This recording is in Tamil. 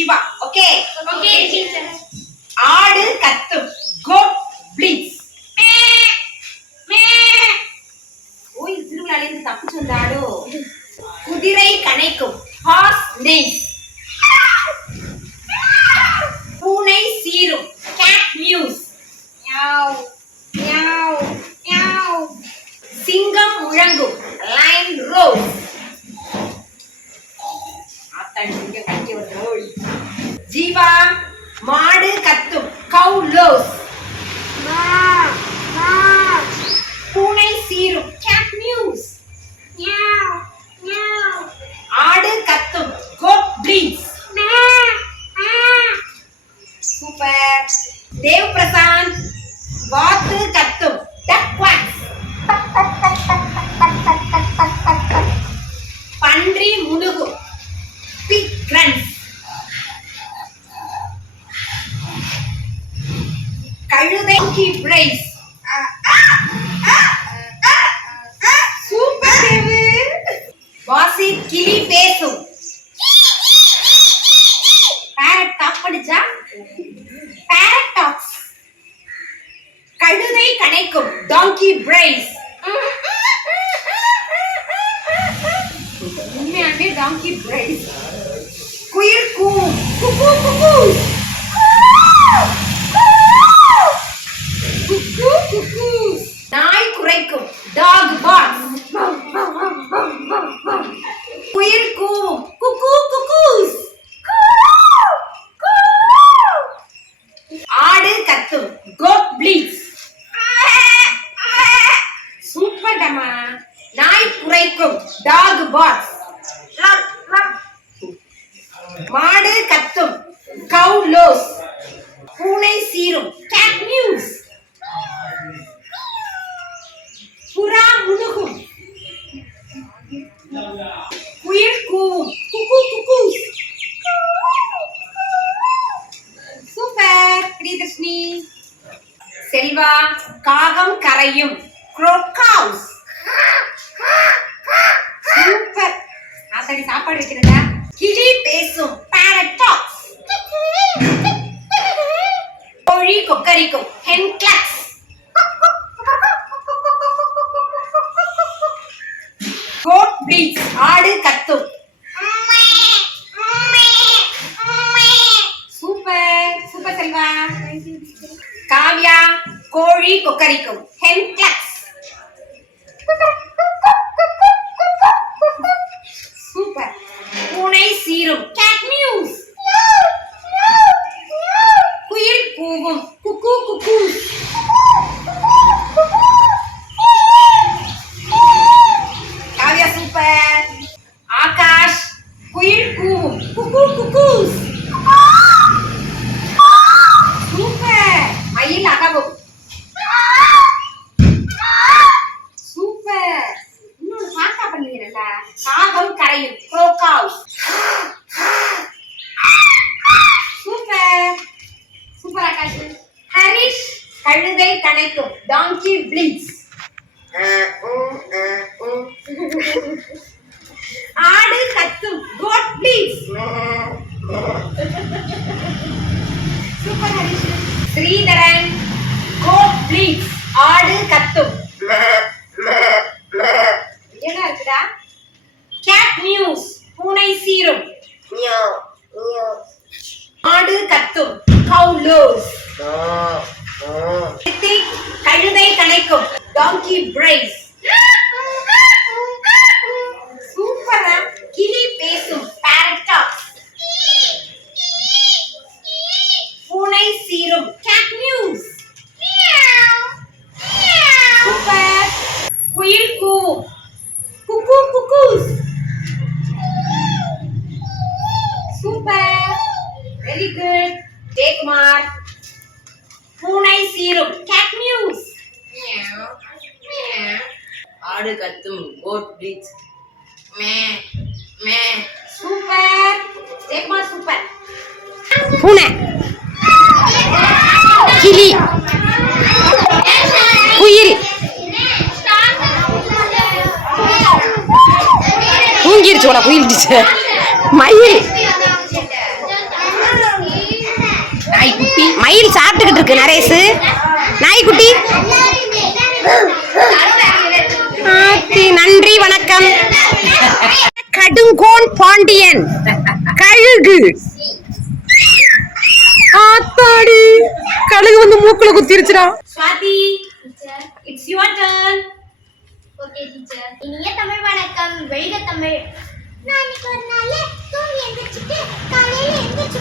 Shiva. Okay. Okay, teacher. ஆடு கத்தும். Goat bleats. ஓய் திருவிழால இருந்து தப்பிச்சு வந்தாடோ. குதிரை கனைக்கும். Horse neighs. பூனை சீரும். Cat mews. Meow, meow, meow. சிங்கம் முழங்கும். Lion roars. ஜீவா மாடு கத்தும். Cow lows. பூனை சீரும். Cat mews. Meow, meow. ஆடு கத்தும். Goat bleats. Super. Dev Prashanth வாத்து கத்தும். Duck quacks. பன்றி முனுகும். Pig grunts. கழுதை brays. சூப்பர் தேவு. வாசி கிளி பேசும். parrot டாக் படிச்சா parrot talks. கழுதை கனைக்கும். donkey brays. உண்மையாவே donkey brays. குயில் கூவும். குக்கூ குக்கூ குக்கூ குக்கூ. நாய் குரைக்கும். dog barks. குயில் கூவும். Cuckoo cuckoos. ஆடு கத்தும். goat bleats. சூப்பர் டமா. நாய் குரைக்கும். dog barks. மாடு கத்தும். cow lows. பூனை சீரும். cat mews. புறா முனுகும். குயில் கூவும். Cuckoo cuckoos. Super Priyadarshini. Selva காகம் கரையும். crow cows. சூப்பர். ஆத்தடி சாப்பாடு வைக்கிறதா. கிளி பேசும். parrot talks. கோழி கொக்கரிக்கும். hen clucks. goat bleats. ஆடு கத்தும். Super super Selva. காவ்யா கோழி கொக்கரிக்கும். hen clucks. சூப்பர். பூனை சீரும். cat mews. குயில் கூவும். Cuckoo cuckoos. Kavya super. Akash குயில் கூவும். Cuckoo cuckoos. சூப்பர். மயில் அகவும். சூப்பர். இன்னொரு காக்கா பண்ணீங்கல்ல. காகம் கரையும். crow cows. Super super Akash. Harish கழுதை கனைக்கும். donkey bleats. ஆடு கத்தும். goat bleats. Super Harish. Sridharan goat bleats. ஆடு கத்தும். என்ன இருக்குடா. cat mews. பூனை சீரும். ஆடு கத்தும். cow lows. கழுதை கனைக்கும். donkey brays. சூப்பரா. கிளி பேசும். parrot talks. பூனை சீரும். cat mews. சூப்பர். குயில் கூவும். Cuckoo cuckoos. Super very good. Jayakumar பூனை சீரும். cat mews. ஆடு கத்தும். goat bleats. Super Jayakumar super. பூனை கிளி குயில் தூங்கிருச்சு. உன குயில் மயில் மயில் சாப்பிட்டுக்கிட்டு இருக்கு நரேஷ். நாய்க்குட்டி ஆத்தி, நன்றி வணக்கம். கடுங்கோன் பாண்டியன் கழுகு. ஆத்தாடி, கழுகு வந்து மூக்குல குத்திருச்சுடா. Swati, It's your turn. okay teacher. இனிய தமிழ் வணக்கம். வெளிக தமிழ். நான் இன்னைக்கு ஒரு நாள் தூங்கி எந்திரிச்சிட்டு காலையில எந்திரிச்சு